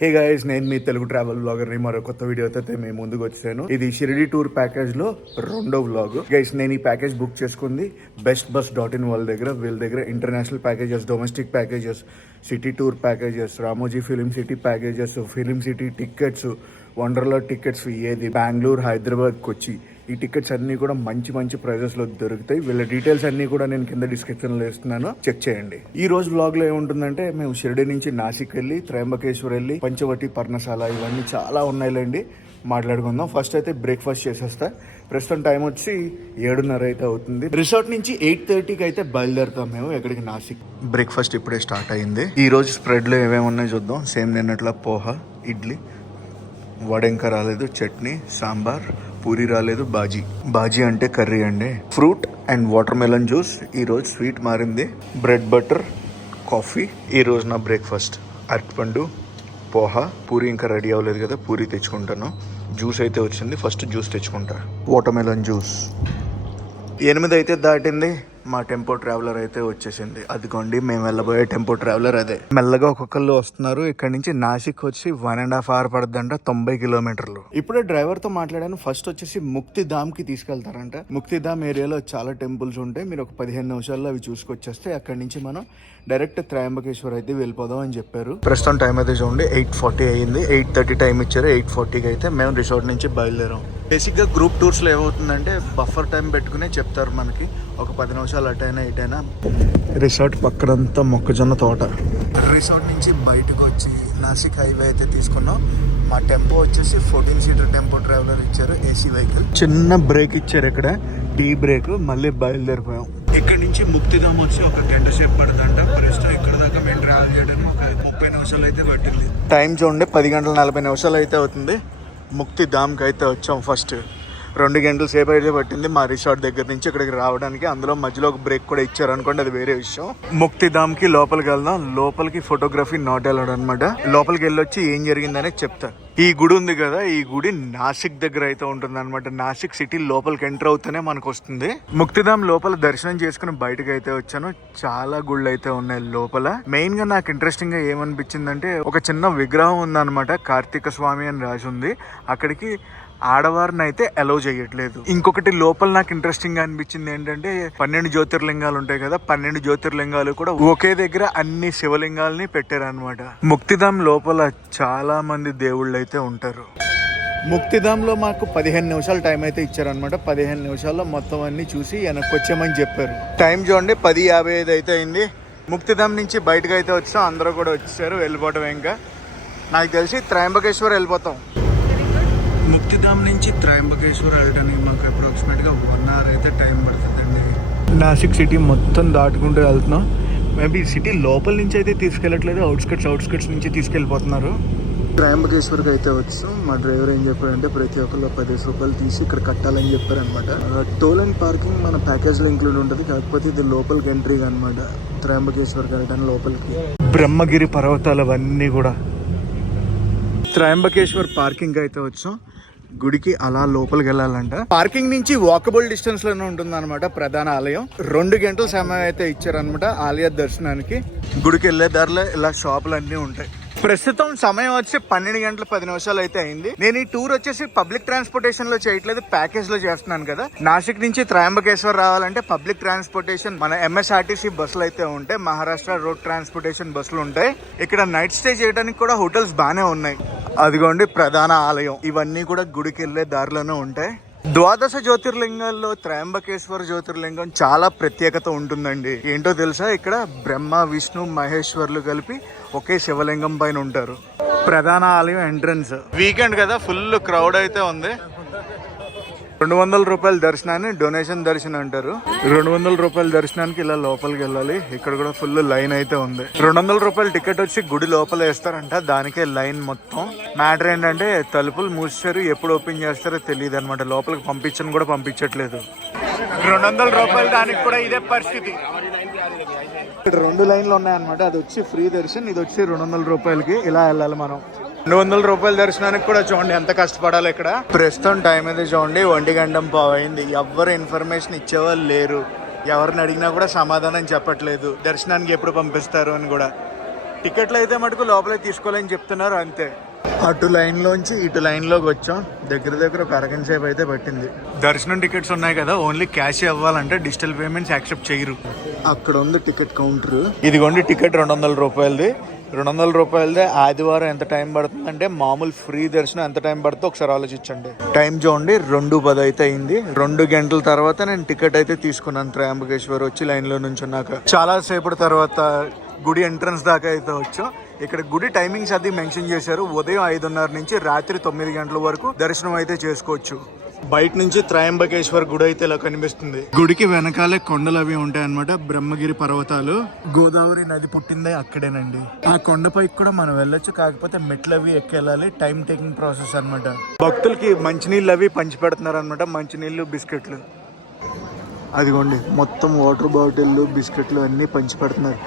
Hey guys, నేను మీ Telugu travel బ్లాగర్ని మరో కొత్త వీడియోతో మేము ముందుకు వచ్చాను. ఇది షిరిడి టూర్ ప్యాకేజ్ లో రెండో వ్లాగ్. గైస్, నేను ఈ ప్యాకేజ్ బుక్ చేసుకుంది bestbus.in వాళ్ళ దగ్గర. వీళ్ళ దగ్గర international packages, domestic packages, city tour packages, Ramoji film city packages, film city tickets, Wonderla tickets, ఏది బెంగళూరు, హైదరాబాద్, కొచ్చి, ఈ టికెట్స్ అన్ని కూడా మంచి మంచి ప్రైజెస్ లో దొరుకుతాయి. వీళ్ళ డీటెయిల్స్ అన్ని కూడా నేను కింద డిస్క్రిప్షన్ లో ఇస్తున్నాను, చెక్ చేయండి. ఈ రోజు వ్లాగ్ లో ఏముంటుందంటే, మేము షిరిడి నుంచి నాసిక్ వెళ్ళి, త్రయంబకేశ్వర్ వెళ్ళి, పంచవటి, పర్ణశాల ఇవన్నీ చాలా ఉన్నాయిలేండి, మాట్లాడుకుందాం. ఫస్ట్ అయితే బ్రేక్ఫాస్ట్ చేసేస్తా. ప్రస్తుతం టైం వచ్చి 7:30 అయితే అవుతుంది. రిసార్ట్ నుంచి 8:30కి అయితే బయలుదేరుతాం మేము ఎక్కడికి, నాసిక్. బ్రేక్ఫాస్ట్ ఇప్పుడే స్టార్ట్ అయింది. ఈ రోజు స్ప్రెడ్ లో ఏమేమి ఉన్నాయో చూద్దాం. సేమ్ నిన్నట్ల పోహా, ఇడ్లీ, వడ ఇంకా రాలేదు, చట్నీ, సాంబార్, పూరి రాలేదు, బాజీ అంటే కర్రీ అండి, fruit and water melon juice. ఈ రోజు స్వీట్ మారింది, బ్రెడ్ బటర్, కాఫీ. ఈ రోజు నా బ్రేక్ఫాస్ట్ అరటిపండు, పోహా, పూరి ఇంకా రెడీ అవ్వలేదు కదా, పూరి తెచ్చుకుంటాను. జ్యూస్ అయితే వచ్చింది, ఫస్ట్ జ్యూస్ తెచ్చుకుంటా, వాటర్ మెలన్ జ్యూస్. 8 అయితే దాటింది, మా టెంపో ట్రావెలర్ అయితే వచ్చేసింది. అదిగోండి మేము వెళ్ళబోయే టెంపో ట్రావెలర్ అదే. మెల్లగా ఒక్కొక్కళ్ళు వస్తున్నారు. ఇక్కడ నుంచి నాసిక్ వచ్చి 1.5 hour పడుతుందంట, 90 కిలోమీటర్లు. ఇప్పుడే డ్రైవర్ తో మాట్లాడాను. ఫస్ట్ వచ్చేసి ముక్తిధామ్ కి తీసుకెళ్తారంట. ముక్తిధామ్ ఏరియాలో చాలా టెంపుల్స్ ఉంటాయి. మీరు ఒక 15 నిమిషాల్లో అవి చూసుకొచ్చేస్తే అక్కడి నుంచి మనం డైరెక్ట్ త్రయంబకేశ్వర్ అయితే వెళ్ళిపోదాం అని చెప్పారు. ప్రస్తుతం టైం అయితే చూడండి 8:40 అయ్యింది. 8:30 టైం ఇచ్చారు. 8:40కి అయితే మేము రిసార్ట్ నుంచి బయలుదేరాం. బేసిక్ గా గ్రూప్ టూర్స్ లో ఏమవుతుందంటే, బఫర్ టైం పెట్టుకునే చెప్తారు మనకి, ఒక 10 నిమిషాలు అటైనా ఇటైనా. రిసార్ట్ పక్కనంతా మొక్కజొన్న తోట. రిసార్ట్ నుంచి బయటకు వచ్చి నాసిక్ హైవే అయితే తీసుకున్నాం. మా టెంపో వచ్చేసి 14 సీటర్ టెంపో ట్రావెలర్ ఇచ్చారు, ఏసీ వెహికల్. చిన్న బ్రేక్ ఇచ్చారు ఇక్కడ, టీ బ్రేక్. మళ్ళీ బయలుదేరిపోయాం. ఇక్కడ నుంచి ముక్తిధామ్ వచ్చి ఒక గంట సేపు పడుతుందంట. ప్రస్తుతం ఇక్కడ దాకా మేము ట్రావెల్ చేయడానికి ఒక 30 నిమిషాలు అయితే పట్టింది. టైం చూడండి 10:40 అయితే అవుతుంది. ముక్తిధామ్కి అయితే వచ్చాం. ఫస్ట్ 2 గంటల సేపు అయితే పట్టింది మా రిసార్ట్ దగ్గర నుంచి ఇక్కడికి రావడానికి. అందులో మధ్యలో ఒక బ్రేక్ కూడా ఇచ్చారు అనుకోండి, అది వేరే విషయం. ముక్తిధామ్ కి లోపలికి వెళ్దాం. లోపలికి ఫోటోగ్రఫీ నాట్ అలౌడ్ అనమాట. లోపలికి వెళ్ళొచ్చి ఏం జరిగిందనే చెప్తా. ఈ గుడి ఉంది కదా, ఈ గుడి నాసిక్ దగ్గర అయితే ఉంటుంది అనమాట. నాసిక్ సిటీ లోపలికి ఎంటర్ అవుతూనే మనకు వస్తుంది. ముక్తిధామ్ లోపల దర్శనం చేసుకుని బయటకు అయితే వచ్చాను. చాలా గుళ్ళు అయితే ఉన్నాయి లోపల. మెయిన్ గా నాకు ఇంట్రెస్టింగ్ గా ఏమనిపించిందంటే, ఒక చిన్న విగ్రహం ఉందన్నమాట, కార్తీక స్వామి అని రాసి ఉంది. అక్కడికి ఆడవారిని అయితే అలౌ చేయట్లేదు. ఇంకొకటి లోపల నాకు ఇంట్రెస్టింగ్ గా అనిపించింది ఏంటంటే, 12 జ్యోతిర్లింగాలు ఉంటాయి కదా, 12 జ్యోతిర్లింగాలు కూడా ఒకే దగ్గర అన్ని శివలింగాలని పెట్టారు అనమాట. ముక్తిధామ్ లోపల చాలా మంది దేవుళ్ళు అయితే ఉంటారు. ముక్తిధామ్ లో మాకు 15 నిమిషాలు టైం అయితే ఇచ్చారనమాట. 15 నిమిషాల్లో మొత్తం అన్ని చూసి వెనక్కి వచ్చామని చెప్పారు. టైం చూడండి 10:55 అయితే అయింది. ముక్తిధామ్ నుంచి బయటకు అయితే వచ్చాం. అందరూ కూడా వచ్చేసారు. వెళ్ళిపోవటం ఇంకా నాకు తెలిసి త్రయంబకేశ్వర్ వెళ్ళిపోతాం. ముక్తిధామ్ నుంచి త్రయంబకేశ్వర్ వెళ్ళడానికి మాకు అప్రాక్సిమేట్గా 1 hour అయితే టైం పడుతుందండి. నాసిక్ సిటీ మొత్తం దాటుకుంటూ వెళ్తున్నాం. మేబీ సిటీ లోపల నుంచి అయితే తీసుకెళ్ళట్లేదు, అవుట్స్కట్స్ నుంచి తీసుకెళ్ళిపోతున్నారు. త్రయంబకేశ్వర్కి అయితే వచ్చాం. మా డ్రైవర్ ఏం చెప్పారంటే, ప్రతి ఒక్కళ్ళు 10 రూపాయలు తీసి ఇక్కడ కట్టాలని చెప్పారు అనమాట. టోల్ అండ్ పార్కింగ్ మన ప్యాకేజ్లో ఇంక్లూడ్ ఉంటుంది, కాకపోతే ఇది లోపలికి ఎంట్రీ అనమాట. త్రయంబకేశ్వర్కి వెళ్ళడానికి లోపలికి బ్రహ్మగిరి పర్వతాలు అవన్నీ కూడా. త్రయంబకేశ్వర్ పార్కింగ్ అయితే వచ్చాం. గుడికి అలా లోపలికి వెళ్ళాలంట. పార్కింగ్ నుంచి వాకబుల్ డిస్టెన్స్ లోనే ఉంటుంది అనమాట ప్రధాన ఆలయం. 2 గంటల సమయం అయితే ఇచ్చారనమాట ఆలయ దర్శనానికి. గుడికి వెళ్ళే దారిలో ఇలా షాపులు అన్నీ ఉంటాయి. ప్రస్తుతం సమయం వచ్చి 12:10 అయితే అయింది. నేను ఈ టూర్ వచ్చేసి పబ్లిక్ ట్రాన్స్పోర్టేషన్ లో చేయట్లేదు, ప్యాకేజ్ లో చేస్తున్నాను కదా. నాసిక్ నుంచి త్రయంబకేశ్వర్ రావాలంటే పబ్లిక్ ట్రాన్స్పోర్టేషన్ మన MSRTC బస్సులు అయితే ఉంటాయి, మహారాష్ట్ర రోడ్ ట్రాన్స్పోర్టేషన్ బస్సులు ఉంటాయి. ఇక్కడ నైట్ స్టే చేయడానికి కూడా హోటల్స్ బాగానే ఉన్నాయి. అదిగోండి ప్రధాన ఆలయం. ఇవన్నీ కూడా గుడికి వెళ్ళే దారిలోనే ఉంటాయి. 12 జ్యోతిర్లింగాల్లో త్రయంబకేశ్వర్ జ్యోతిర్లింగం చాలా ప్రత్యేకత ఉంటుందండి. ఏంటో తెలుసా, ఇక్కడ బ్రహ్మ, విష్ణు, మహేశ్వర్లు కలిపి ఒకే శివలింగం పైన ఉంటారు. ప్రధాన ఆలయం ఎంట్రన్స్. వీకెండ్ కదా, ఫుల్ క్రౌడ్ అయితే ఉంది. 200 రూపాయల దర్శనాన్ని డొనేషన్ దర్శనం అంటారు. 200 రూపాయల దర్శనానికి ఇలా లోపలికి వెళ్ళాలి. ఇక్కడ కూడా ఫుల్ లైన్ అయితే ఉంది. 200 రూపాయల టికెట్ వచ్చి గుడి లోపల వేస్తారంట, దానికే లైన్ మొత్తం. మ్యాటర్ ఏంటంటే, తలుపులు మూసారు, ఎప్పుడు ఓపెన్ చేస్తారో తెలియదు అనమాట. లోపలికి పంపించని కూడా పంపించట్లేదు. 200 రూపాయలు దానికి కూడా ఇదే పరిస్థితి. ఇక్కడ 2 లైన్లు ఉన్నాయన్నమాట. అది వచ్చి ఫ్రీ దర్శనం, ఇది వచ్చి 200 రూపాయలకి. ఇలా వెళ్ళాలి మనం. 200 రూపాయల దర్శనానికి కూడా చూడండి ఎంత కష్టపడాలి ఇక్కడ. ప్రస్తుతం టైం అయితే చూడండి 1:15 అయింది. ఎవ్వరు ఇన్ఫర్మేషన్ ఇచ్చేవాళ్ళు లేరు. ఎవరిని అడిగినా కూడా సమాధానం చెప్పట్లేదు, దర్శనానికి ఎప్పుడు పంపిస్తారు అని కూడా. టికెట్లు అయితే మటుకు లోపలే తీసుకోవాలని చెప్తున్నారు అంతే. అటు లైన్లోంచి ఇటు లైన్లోకి వచ్చాం. దగ్గర ఒక అరగంట సేపు అయితే పట్టింది. దర్శనం టికెట్స్ ఉన్నాయి కదా, ఓన్లీ క్యాష్ ఇవ్వాలంటే డిజిటల్ పేమెంట్స్ యాక్సెప్ట్ చేయరు. అక్కడ ఉంది టికెట్ కౌంటర్. ఇదిగోండి టికెట్ 200 రూపాయలది. 200 రూపాయలదే. ఆదివారం ఎంత టైం పడుతుంది అంటే మామూలు ఫ్రీ దర్శనం ఎంత టైం పడుతుందో ఒకసారి ఆలోచించండి. టైం చూడండి 2:10 అయితే అయింది. 2 గంటల తర్వాత నేను టికెట్ అయితే తీసుకున్నాను. త్రయంబకేశ్వర్ వచ్చి లైన్లో నుంచున్నాక చాలా సేపటి తర్వాత గుడి ఎంట్రన్స్ దాకా అయితే వచ్చాం. ఇక్కడ గుడి టైమింగ్స్ అది మెన్షన్ చేశారు. ఉదయం 5:30 నుంచి రాత్రి 9 గంటల వరకు దర్శనం అయితే చేసుకోవచ్చు. బయట నుంచి త్రయంబకేశ్వర్ గుడి అయితే ఇలా కనిపిస్తుంది. గుడికి వెనకాలే కొండలు అవి ఉంటాయి అనమాట, బ్రహ్మగిరి పర్వతాలు. గోదావరి నది పుట్టిందే అక్కడేనండి. ఆ కొండపైకి కూడా మనం వెళ్ళొచ్చు, కాకపోతే మెట్లు అవి ఎక్కెళ్ళాలి. టైం టేకింగ్ ప్రాసెస్ అనమాట. భక్తులకి మంచినీళ్ళు అవి పంచి పెడుతున్నారు అనమాట. మంచినీళ్ళు, బిస్కెట్లు. అదిగోండి మొత్తం వాటర్ బాటిల్, బిస్కెట్లు అన్నీ పంచి పెడుతున్నారు.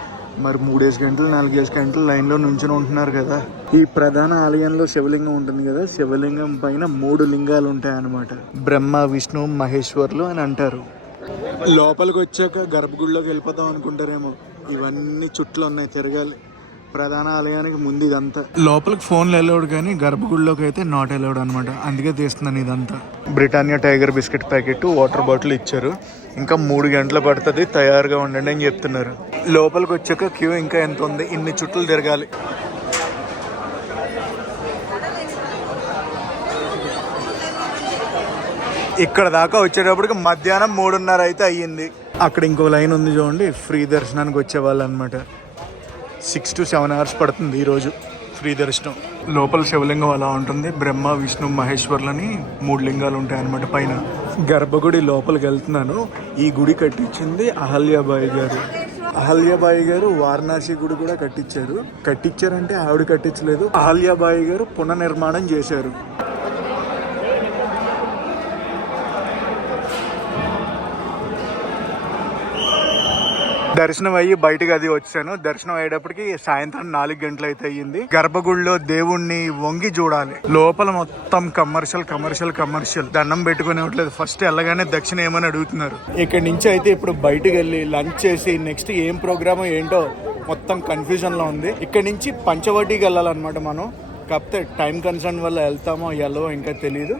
మరి 3 గంటలు 4 గంటలు లైన్లో నుంచుని ఉంటున్నారు కదా. ఈ ప్రధాన ఆలయంలో శివలింగం ఉంటుంది కదా, శివలింగం పైన 3 లింగాలు ఉంటాయి అన్నమాట. బ్రహ్మ, విష్ణు, మహేశ్వర్లు అని అంటారు. లోపలికి వచ్చాక గర్భగుడిలోకి వెళ్ళిపోతాం అనుకుంటారేమో. ఇవన్నీ చుట్లు ఉన్నాయి, తిరగాలి. ప్రధాన ఆలయానికి ముందు ఇదంతా. లోపలికి ఫోన్లు వెళ్ళాడు కానీ గర్భగుడిలోకి అయితే నాట్ వెళ్ళాడు అనమాట. అందుకే తీస్తున్నాను ఇదంతా. Britannia tiger biscuit packet, water bottle ఇచ్చారు. ఇంకా 3 గంటలు పడుతుంది, తయారుగా ఉండండి అని చెప్తున్నారు. లోపలికి వచ్చాక క్యూ ఇంకా ఎంత ఉంది, ఇన్ని చుట్లు తిరగాలి. ఇక్కడ దాకా వచ్చేటప్పటికి మధ్యాహ్నం 3:30 అయితే అయ్యింది. అక్కడ ఇంకో లైన్ ఉంది చూడండి, ఫ్రీ దర్శనానికి వచ్చేవాళ్ళు అనమాట. 6 to 7 hours పడుతుంది ఈరోజు ఫ్రీ దర్శనం. లోపల శివలింగం అలా ఉంటుంది. బ్రహ్మ, విష్ణు, మహేశ్వర్లని 3 లింగాలు ఉంటాయి అన్నమాట పైన. గర్భగుడి లోపలికి వెళ్తున్నాను. ఈ గుడి కట్టించింది అహల్యాబాయి గారు. అహల్యాబాయి గారు వారణాసి గుడి కూడా కట్టించారు. కట్టించారంటే ఆవిడ కట్టించలేదు, అహల్యాబాయి గారు పునర్నిర్మాణం చేశారు. దర్శనం అయ్యి బయటకు అది వచ్చాను. దర్శనం అయ్యేటప్పటికి సాయంత్రం 4 గంటలు అయితే అయ్యింది. గర్భగుడిలో దేవుణ్ణి వంగి చూడాలి. లోపల మొత్తం కమర్షియల్. దండం పెట్టుకునేట్లేదు. ఫస్ట్ వెళ్ళగానే దక్షిణ ఏమని అడుగుతున్నారు. ఇక్కడ నుంచి అయితే ఇప్పుడు బయటకు వెళ్ళి లంచ్ చేసి నెక్స్ట్ ఏం ప్రోగ్రామ్ ఏంటో మొత్తం కన్ఫ్యూజన్ లో ఉంది. ఇక్కడ నుంచి పంచవటికి వెళ్ళాలన్నమాట మనం. కాకపోతే టైం కన్సర్న్ వల్ల వెళ్తామో వెళ్ళవో ఇంకా తెలియదు.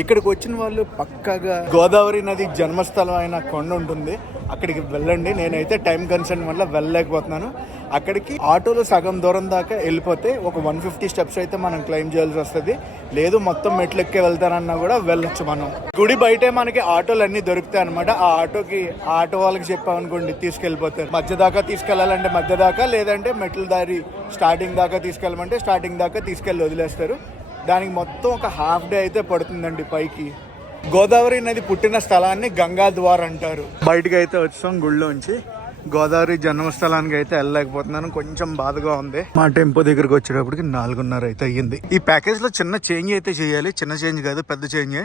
ఇక్కడికి వచ్చిన వాళ్ళు పక్కాగా గోదావరి నది జన్మస్థలం అయిన కొండ ఉంటుంది, అక్కడికి వెళ్ళండి. నేనైతే టైం కన్సర్న్ వల్ల వెళ్ళలేకపోతున్నాను. అక్కడికి ఆటోలో సగం దూరం దాకా వెళ్ళిపోతే ఒక 150 స్టెప్స్ అయితే మనం క్లైమ్ చేయాల్సి వస్తుంది. లేదు మొత్తం మెట్లు ఎక్కి వెళ్తానన్నా కూడా వెళ్ళొచ్చు మనం. గుడి బయటే మనకి ఆటోలు అన్నీ దొరుకుతాయి అనమాట. ఆ ఆటో వాళ్ళకి చెప్పామనుకోండి తీసుకెళ్ళిపోతారు. మధ్య దాకా తీసుకెళ్లాలంటే మధ్య దాకా, లేదంటే మెట్ల దారి స్టార్టింగ్ దాకా తీసుకెళ్ళమంటే స్టార్టింగ్ దాకా తీసుకెళ్ళి వదిలేస్తారు. దానికి మొత్తం ఒక హాఫ్ డే అయితే పడుతుందండి పైకి. గోదావరి నది పుట్టిన స్థలాన్ని గంగాద్వార్ అంటారు. బయటకు అయితే వచ్చాం గుళ్ళోంచి. గోదావరి జన్మస్థలానికి అయితే వెళ్ళలేకపోతున్నాను, కొంచెం బాధగా ఉంది. మా టెంపో దగ్గరకు వచ్చేటప్పటికి 4:30 అయితే అయ్యింది. ఈ ప్యాకేజ్ లో చిన్న చేంజ్ అయితే చేయాలి. చిన్న చేంజ్ కాదు, పెద్ద చేంజే.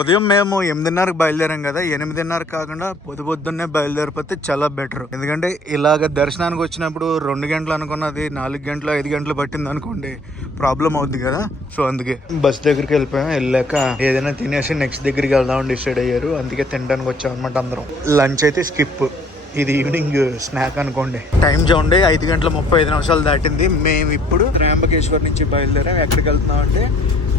ఉదయం మేము 8:30కి బయలుదేరాం కదా, 8:30 కాకుండా పొద్దున్నే బయలుదేరిపోతే చాలా బెటర్. ఎందుకంటే ఇలాగ దర్శనానికి వచ్చినప్పుడు 2 గంటలు అనుకున్నది 4 గంటలు 5 గంటలు పట్టింది అనుకోండి, ప్రాబ్లం అవుద్ది కదా. సో అందుకే బస్ దగ్గరికి వెళ్ళిపోయాం. వెళ్ళాక ఏదైనా తినేసి నెక్స్ట్ దగ్గరికి వెళ్దామని డిసైడ్ అయ్యారు. అందుకే తినడానికి వచ్చాం అనమాట అందరం. లంచ్ అయితే స్కిప్. ఇది ఈవినింగ్ స్నాక్ అనుకోండి. టైం చూడండి 5:35 దాటింది. మేము ఇప్పుడు త్రయంబకేశ్వర్ నుంచి బయలుదేరాం. ఎక్కడికి వెళ్తున్నాం అంటే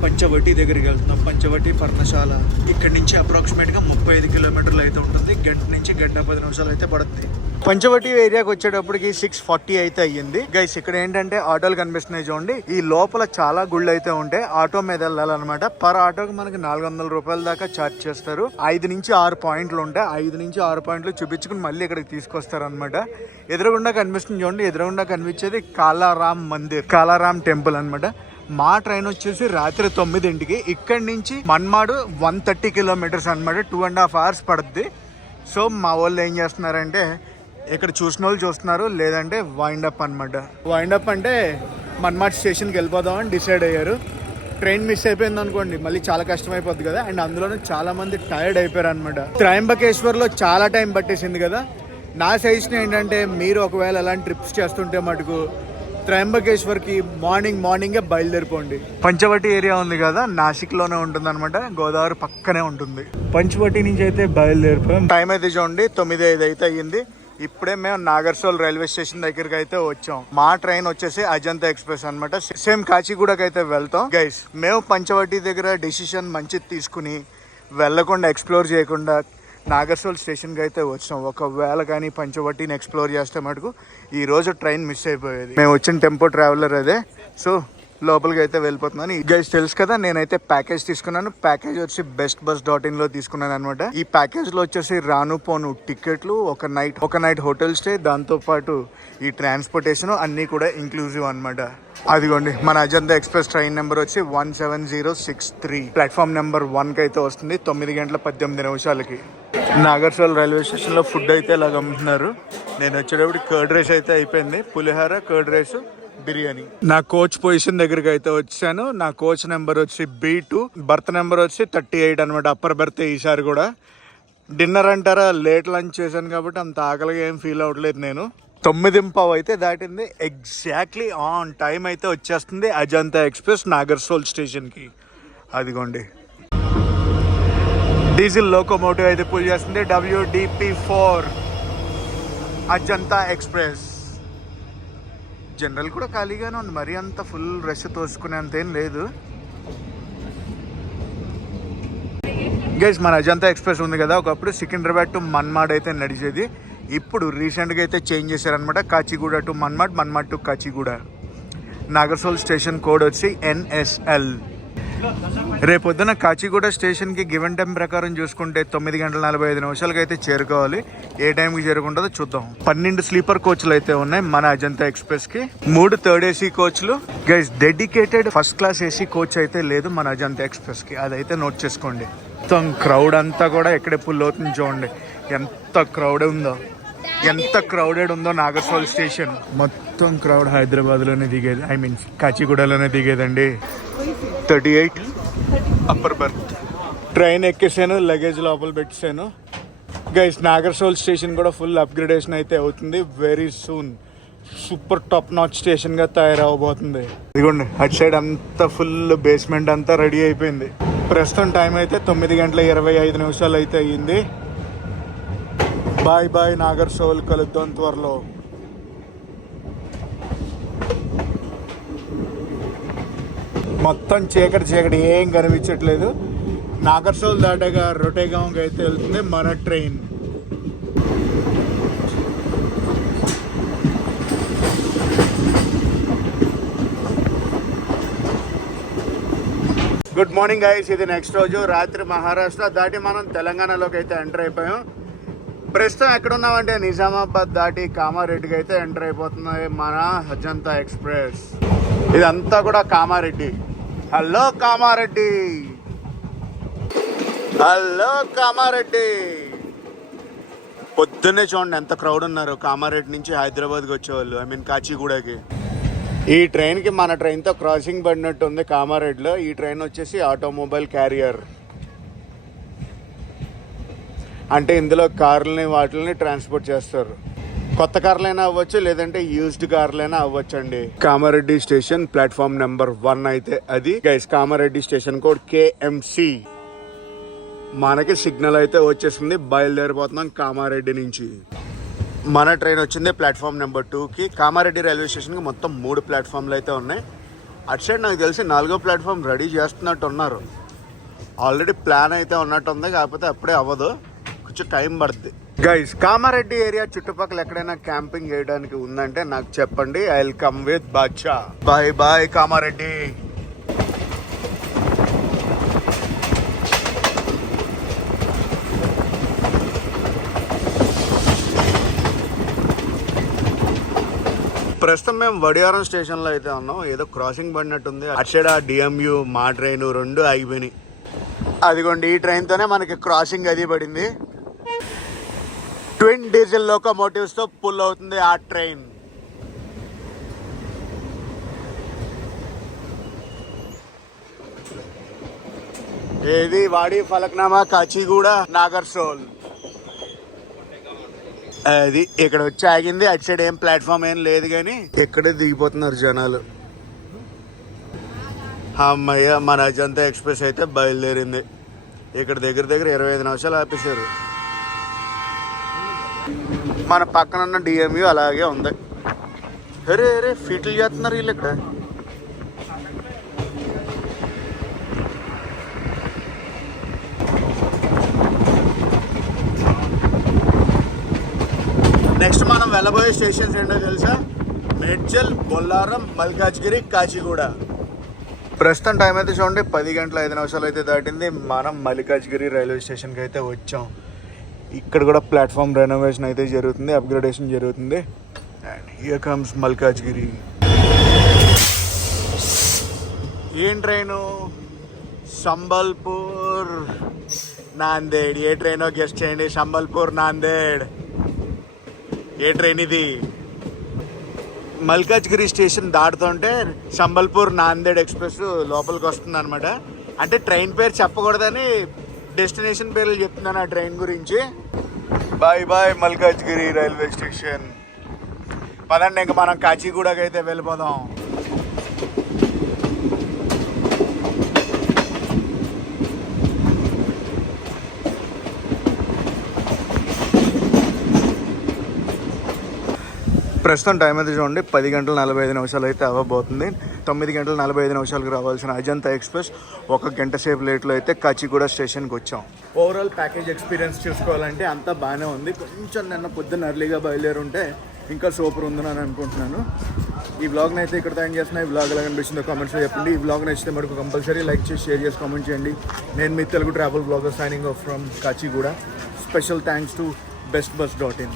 పంచవటి దగ్గరికి వెళ్తున్నాం. పంచవటి పర్ణశాల ఇక్కడ నుంచి అప్రాక్సిమేట్ గా 35 కిలోమీటర్లు అయితే ఉంటుంది. గంట నుంచి 1:10 అయితే పడుతుంది. పంచవటి ఏరియాకి వచ్చేటప్పటికి 6:40 అయితే అయ్యింది. గైస్ ఇక్కడ ఏంటంటే ఆటోలు కనిపిస్తున్నాయి చూడండి. ఈ లోపల చాలా గుళ్ళు అయితే ఉంటాయి. ఆటో మీద వెళ్ళాలన్నమాట. పర్ ఆటోకి మనకి 400 రూపాయల దాకా ఛార్జ్ చేస్తారు. 5 నుంచి 6 పాయింట్లు ఉంటాయి. 5 నుంచి 6 పాయింట్లు చూపించుకుని మళ్ళీ ఇక్కడికి తీసుకొస్తారు అనమాట. ఎదురుగుండా కనిపిస్తుంది చూడండి. ఎదురుగుండా కనిపించేది కాలారాం మందిర్, కాలారాం టెంపుల్ అనమాట. మా ట్రైన్ వచ్చేసి రాత్రి 9ంటికి. ఇక్కడి నుంచి మన్మాడు 130 కిలోమీటర్స్ అనమాట. 2.5 hours పడుద్ది. సో మా వాళ్ళు ఏం చేస్తున్నారంటే ఇక్కడ చూసిన వాళ్ళు చూస్తున్నారు, లేదంటే వైండప్ అనమాట. వైండప్ అంటే మన్మాడ్ స్టేషన్కి వెళ్ళిపోదామని డిసైడ్ అయ్యారు. ట్రైన్ మిస్ అయిపోయింది అనుకోండి మళ్ళీ చాలా కష్టం అయిపోద్ది కదా. అండ్ అందులోనూ చాలా మంది టైర్డ్ అయిపోయారు అనమాట. త్రయంబకేశ్వర్లో చాలా టైం పట్టేసింది కదా. నా సజెషన్ ఏంటంటే మీరు ఒకవేళ అలాంటి ట్రిప్స్ చేస్తుంటే మటుకు త్రయంబకేశ్వర్కి మార్నింగే బయలుదేరిపోండి. పంచవటి ఏరియా ఉంది కదా, నాసిక్ లోనే ఉంటుంది అనమాట. గోదావరి పక్కనే ఉంటుంది. పంచవటి నుంచి అయితే బయలుదేరిపోయాం. టైం అయితే చూడండి 9:05 అయితే అయ్యింది. ఇప్పుడే మేము నాగర్సోల్ రైల్వే స్టేషన్ దగ్గరికి అయితే వచ్చాం. మా ట్రైన్ వచ్చేసి అజంతా ఎక్స్ప్రెస్ అన్నమాట. సేమ్ కాచిగూడకి అయితే వెళ్తాం. గైస్ మేము పంచవటి దగ్గర డెసిషన్ మంచిది తీసుకుని వెళ్ళకుండా ఎక్స్ప్లోర్ చేయకుండా నాగర్సోల్ స్టేషన్కి అయితే వచ్చాం. ఒకవేళ కానీ పంచవటిని ఎక్స్ప్లోర్ చేస్తే మటుకు ఈ రోజు ట్రైన్ మిస్ అయిపోయేది. మేము వచ్చిన టెంపో ట్రావెలర్ అదే. సో లోపలికి అయితే వెళ్ళిపోతున్నాను. గైస్ తెలుసు కదా, నేనైతే ప్యాకేజ్ తీసుకున్నాను. ప్యాకేజ్ వచ్చి bestbus.in లో తీసుకున్నాను అనమాట. ఈ ప్యాకేజ్ లో వచ్చేసి రాను పోను టికెట్లు, ఒక నైట్ హోటల్ స్టే, దాంతో పాటు ఈ ట్రాన్స్పోర్టేషన్ అన్ని కూడా ఇంక్లూజివ్ అనమాట. అదిగోండి మన అజంతా ఎక్స్ప్రెస్ ట్రైన్ నెంబర్ వచ్చి 17063 ప్లాట్ఫామ్ నెంబర్ 1 కి అయితే వస్తుంది 9:18 నాగర్సోల్ రైల్వే స్టేషన్ లో ఫుడ్ అయితే ఇలా అమ్ముతున్నారు. నేను వచ్చేటప్పుడు కర్డ్ రైస్ అయితే అయిపోయింది. పులిహోర, కర్డ్ రైస్, బిర్యానీ. నా కోచ్ పొజిషన్ దగ్గరికి అయితే వచ్చాను. నా కోచ్ నెంబర్ వచ్చి B2, బర్త్ నెంబర్ వచ్చి 38 అనమాట. అప్పర్ బర్త్ ఈసారి కూడా. డిన్నర్ అంటారా, లేట్ లంచ్ చేశాను కాబట్టి అంత ఆకలిగా ఏం ఫీల్ అవ్వట్లేదు. నేను 9:15 అయితే దాటింది. ఎగ్జాక్ట్లీ ఆన్ టైం అయితే వచ్చేస్తుంది అజంతా ఎక్స్ప్రెస్ నాగర్సోల్ స్టేషన్కి. అదిగోండి డీజిల్ లోకోమోటివ్ అయితే పుల్ చేస్తుంది. WDP4 Ajanta express. జనరల్ కూడా ఖాళీగానే ఉంది, మరీ అంత ఫుల్ రష్ తోసుకునేంత ఏం లేదు. గైస్ మన అజంతా ఎక్స్ప్రెస్ ఉంది కదా, ఒకప్పుడు సికింద్రాబాద్ టు మన్మాడ్ అయితే నడిచేది. ఇప్పుడు రీసెంట్గా అయితే చేంజ్ చేశారనమాట. Kacheguda to Manmad, Manmad to Kacheguda. Nagarsol station code వచ్చి NSL. రేపొద్దున కాచిగూడ స్టేషన్కి గివెన్ టైం ప్రకారం చూసుకుంటే 9:45 అయితే చేరుకోవాలి. ఏ టైంకి చేరుకుంటుందో చూద్దాం. 12 స్లీపర్ కోచ్లు అయితే ఉన్నాయి మన అజంతా ఎక్స్ప్రెస్కి. 3 థర్డ్ ఏసీ కోచ్లు. Guys dedicated first class AC coach అయితే లేదు మన అజంతా ఎక్స్ప్రెస్కి, అదైతే నోట్ చేసుకోండి. మొత్తం క్రౌడ్ అంతా కూడా ఎక్కడే పుల్ అవుతుంది చూడండి. ఎంత క్రౌడెడ్ ఉందో నాగర్సోల్ స్టేషన్. మొత్తం క్రౌడ్ హైదరాబాద్లోనే దిగేది, కాచిగూడలోనే దిగేదండి. 38 అప్పర్ బర్త్. ట్రైన్ ఎక్కేసాను, లగేజ్ లోపల పెట్టేసాను. గైస్ నాగర్సోల్ స్టేషన్ కూడా ఫుల్ అప్గ్రేడేషన్ అయితే అవుతుంది very soon. Super top notch స్టేషన్గా తయారవబోతుంది. ఇదిగోండి అటు సైడ్ అంతా ఫుల్ బేస్మెంట్ అంతా రెడీ అయిపోయింది. ప్రస్తుతం టైం అయితే 9:25 అయితే అయ్యింది. బాయ్ బాయ్ నాగర్సోల్, కలుద్దాం త్వరలో. మొత్తం చీకటి ఏం కనిపించట్లేదు. నాగర్సోల్ దాటగా రొటేగాంకి అయితే వెళ్తుంది మన ట్రైన్. Good morning guys. ఇది నెక్స్ట్ రోజు రాత్రి మహారాష్ట్ర దాటి మనం తెలంగాణలోకి అయితే ఎంటర్ అయిపోయాం. ప్రస్తుతం ఎక్కడున్నామంటే నిజామాబాద్ దాటి కామారెడ్డికి అయితే ఎంటర్ అయిపోతుంది మన అజంతా ఎక్స్ప్రెస్. ఇదంతా కూడా కామారెడ్డి. Hello Kamareddy, hello Kamareddy. పొద్దున్నే చూడండి ఎంత క్రౌడ్ ఉన్నారు కామారెడ్డి నుంచి హైదరాబాద్కి వచ్చేవాళ్ళు, కాచిగూడకి. ఈ ట్రైన్కి మన ట్రైన్తో క్రాసింగ్ పడినట్టు ఉంది కామారెడ్డిలో. ఈ ట్రైన్ వచ్చేసి ఆటోమొబైల్ క్యారియర్, అంటే ఇందులో కార్లని వాటిని ట్రాన్స్పోర్ట్ చేస్తారు. కొత్త కార్లైనా అవ్వచ్చు, లేదంటే యూజ్డ్ కార్లైనా అవ్వచ్చు అండి. కామారెడ్డి స్టేషన్ ప్లాట్ఫామ్ నెంబర్ 1 అయితే అది. Guys Kamareddy station code KMC. మనకి సిగ్నల్ అయితే వచ్చేసింది, బయలుదేరిపోతున్నాం కామారెడ్డి నుంచి. మన ట్రైన్ వచ్చింది ప్లాట్ఫామ్ నెంబర్ 2కి. కామారెడ్డి రైల్వే స్టేషన్కి మొత్తం 3 ప్లాట్ఫామ్లు అయితే ఉన్నాయి. అటు సైడ్ నాకు తెలిసి 4వ ప్లాట్ఫామ్ రెడీ చేస్తున్నట్టు ఉన్నారు. ఆల్రెడీ ప్లాన్ అయితే ఉన్నట్టుంది, కాకపోతే అప్పుడే అవ్వదు, కొంచెం టైం పడుతుంది. గైస్ కామారెడ్డి ఏరియా చుట్టుపక్కల ఎక్కడైనా క్యాంపింగ్ చేయడానికి ఉందంటే నాకు చెప్పండి. I will come with Badshah. Bye bye Kamareddy. ప్రస్తుతం మేము వడియారం స్టేషన్లో అయితే ఉన్నాం. ఏదో క్రాసింగ్ పడినట్టుంది. అటు సైడ్ ఆ DMU మా ట్రైన్ 2 ఆగిపోయినాయి. అదిగోండి ఈ ట్రైన్తోనే మనకి క్రాసింగ్ అది పడింది. ట్విన్ డీజిల్ లోకోమోటివ్స్ తో పుల్ అవుతుంది ఆ ట్రైన్. ఏది వాడి ఫలక్నామా కాచిగూడ నాగర్సోల్. అది ఇక్కడ వచ్చి ఆగింది. అటు సైడ్ ఏం ప్లాట్ఫామ్ ఏం లేదు, కానీ ఇక్కడే దిగిపోతున్నారు జనాలు. అమ్మయ్య మన అజంతా ఎక్స్ప్రెస్ అయితే బయలుదేరింది. ఇక్కడ దగ్గర 25 నిమిషాలు ఆపేశారు. మన పక్కన ఉన్న డిఎంయు అలాగే ఉంది. అరే అరే ఫీట్లు చేస్తున్నారు వీళ్ళు ఇక్కడ. నెక్స్ట్ మనం వెళ్ళబోయే స్టేషన్స్ ఏంటో తెలుసా? మేడ్చల్, బొల్లారం, మల్కాజ్గిరి, కాచిగూడ. ప్రస్తుతం టైం అయితే చూడండి 10:05 అయితే దాటింది. మనం మల్కాజ్గిరి రైల్వే స్టేషన్కి అయితే వచ్చాం. ఇక్కడ కూడా ప్లాట్ఫామ్ రెనోవేషన్ అయితే జరుగుతుంది, అప్గ్రేడేషన్ జరుగుతుంది. And here comes Malkajgiri. ఏం ట్రైను? సంబల్పూర్ నాందేడ్. ఏ ట్రైనో గెస్ట్ చేయండి. సంబల్పూర్ నాందేడ్. ఏ ట్రైన్ ఇది? మల్కాజ్గిరి స్టేషన్ దాటుతుంటే సంబల్పూర్ నాందేడ్ ఎక్స్ప్రెస్ లోపలికి వస్తుంది అనమాట. అంటే ట్రైన్ పేరు చెప్పకూడదని డెస్టినేషన్ పేర్లు చెప్తున్నాను ఆ ట్రైన్ గురించి. Bye bye Malkajgiri railway station. పదండి ఇంకా మనం కాచిగూడకి అయితే వెళ్ళిపోదాం. ప్రస్తుతం టైం అయితే చూడండి 10:45 అయితే అవ్వబోతుంది. 9:45కి రావాల్సిన అజంతా ఎక్స్ప్రెస్ 1 గంట సేపు లేట్లో అయితే కాచిగూడ స్టేషన్కి వచ్చాం. ఓవరాల్ ప్యాకేజ్ ఎక్స్పీరియన్స్ చూసుకోవాలంటే అంతా బాగానే ఉంది. కొంచెం నిన్న పొద్దున్న ఎర్లీగా బయలుదేరుంటే ఇంకా సూపర్ ఉందని అని అనుకుంటున్నాను. ఈ వ్లాగ్ని అయితే ఇక్కడ తయారు చేస్తున్నా. ఈ వ్లాగ్ ఎలా అనిపిస్తుందో కామెంట్స్లో చెప్పండి. ఈ వ్లాగ్ నచ్చితే మనకు కంపల్సరీ లైక్ చేసి షేర్ చేసి కామెంట్ చేయండి. నేను మీ Telugu travel blogger signing off from Kachiguda. Special thanks to bestbus.in.